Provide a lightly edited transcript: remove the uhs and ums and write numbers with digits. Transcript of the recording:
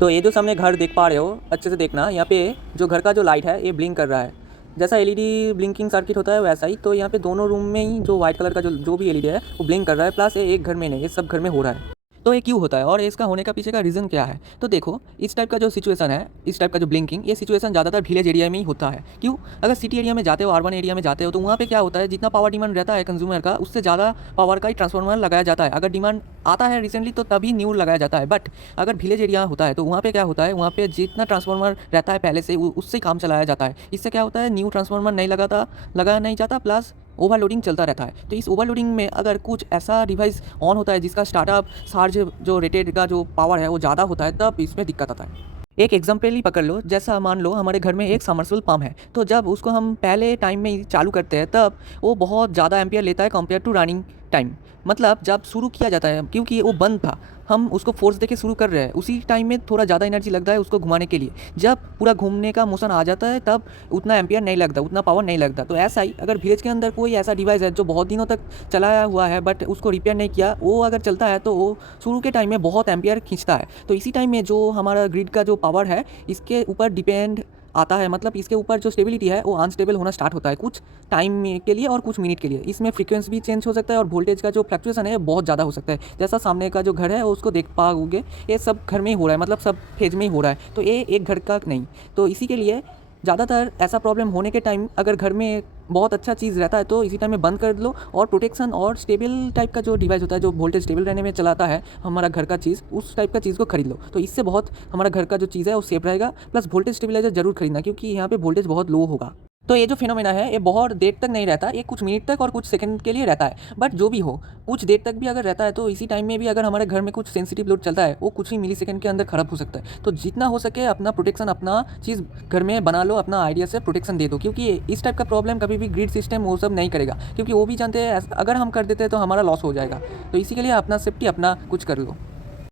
तो ये जो सामने घर देख पा रहे हो, अच्छे से देखना। यहाँ पे जो घर का जो लाइट है ये ब्लिंक कर रहा है, जैसा एलईडी ब्लिंकिंग सर्किट होता है वैसा ही। तो यहाँ पे दोनों रूम में ही जो वाइट कलर का जो भी एलईडी है वो ब्लिंक कर रहा है, प्लस ये एक घर में नहीं, ये सब घर में हो रहा है। तो ये क्यों होता है और इसका होने का पीछे का रीज़न क्या है? तो देखो, इस टाइप का जो सिचुएशन है, इस टाइप का जो ब्लिंकिंग, ये सिचुएशन ज़्यादातर विलेज एरिया में ही होता है। क्यों? अगर सिटी एरिया में जाते हो, अर्बन एरिया में जाते हो, तो वहाँ पे क्या होता है, जितना पावर डिमांड रहता है कंज्यूमर का, उससे ज़्यादा पावर का ही ट्रांसफार्मर लगाया जाता है। अगर डिमांड आता है रिसेंटली तो तभी न्यू लगाया जाता है। बट अगर विलेज एरिया होता है तो वहाँ पे क्या होता है, वहाँ पे जितना ट्रांसफार्मर रहता है पहले से उससे काम चलाया जाता है। इससे क्या होता है, न्यू ट्रांसफार्मर नहीं लगाया नहीं जाता, प्लस ओवरलोडिंग चलता रहता है। तो इस ओवरलोडिंग में अगर कुछ ऐसा डिवाइस ऑन होता है जिसका स्टार्टअप चार्ज जो रेटेड का जो पावर है वो ज़्यादा होता है, तब इसमें दिक्कत आता है। एक एग्जाम्पल ही पकड़ लो, जैसा मान लो हमारे घर में एक समरसेबल पंप है, तो जब उसको हम पहले टाइम में ही चालू करते हैं तब वो बहुत ज़्यादा एम्पियर लेता है कंपेयर टू रनिंग टाइम। मतलब जब शुरू किया जाता है, क्योंकि वो बंद था, हम उसको फोर्स देके शुरू कर रहे हैं, उसी टाइम में थोड़ा ज़्यादा एनर्जी लगता है उसको घुमाने के लिए। जब पूरा घूमने का मोशन आ जाता है तब उतना एम्पियर नहीं लगता, उतना पावर नहीं लगता। तो ऐसा ही अगर विलेज के अंदर कोई ऐसा डिवाइस है जो बहुत दिनों तक चलाया हुआ है बट उसको रिपेयर नहीं किया, वो अगर चलता है तो वो शुरू के टाइम में बहुत एम्पियर खींचता है। तो इसी टाइम में जो हमारा ग्रिड का जो पावर है इसके ऊपर डिपेंड आता है, मतलब इसके ऊपर जो स्टेबिलिटी है वो अनस्टेबल होना स्टार्ट होता है कुछ टाइम के लिए और कुछ मिनट के लिए। इसमें फ्रीक्वेंसी भी चेंज हो सकता है और वोल्टेज का जो फ्लक्चुएशन है बहुत ज़्यादा हो सकता है। जैसा सामने का जो घर है उसको देख पाओगे, ये सब घर में ही हो रहा है, मतलब सब फेज में ही हो रहा है, तो ये एक घर का नहीं। तो इसी के लिए ज़्यादातर ऐसा प्रॉब्लम होने के टाइम अगर घर में बहुत अच्छा चीज़ रहता है तो इसी टाइम में बंद कर लो, और प्रोटेक्शन और स्टेबल टाइप का जो डिवाइस होता है जो वोल्टेज स्टेबल रहने में चलाता है हमारा घर का चीज़, उस टाइप का चीज़ को खरीद लो। तो इससे बहुत हमारा घर का जो चीज़ है वो सेफ रहेगा। प्लस वोल्टेज स्टेबलाइजर जरूर खरीदना, क्योंकि यहाँ पे वोल्टेज बहुत लो होगा। तो ये जो फिनोमेना है ये बहुत देर तक नहीं रहता, ये कुछ मिनट तक और कुछ सेकंड के लिए रहता है। बट जो भी हो, कुछ देर तक भी अगर रहता है तो इसी टाइम में भी अगर हमारे घर में कुछ सेंसिटिव लोड चलता है वो कुछ ही मिली सेकंड के अंदर ख़राब हो सकता है। तो जितना हो सके अपना प्रोटेक्शन, अपना चीज़ घर में बना लो, अपना आइडिया से प्रोटेक्शन दे दो, क्योंकि इस टाइप का प्रॉब्लम कभी भी ग्रिड सिस्टम वो सब नहीं करेगा, क्योंकि वो भी जानते हैं अगर हम कर देते हैं तो हमारा लॉस हो जाएगा। तो इसी के लिए अपना सेफ्टी अपना कुछ कर लो।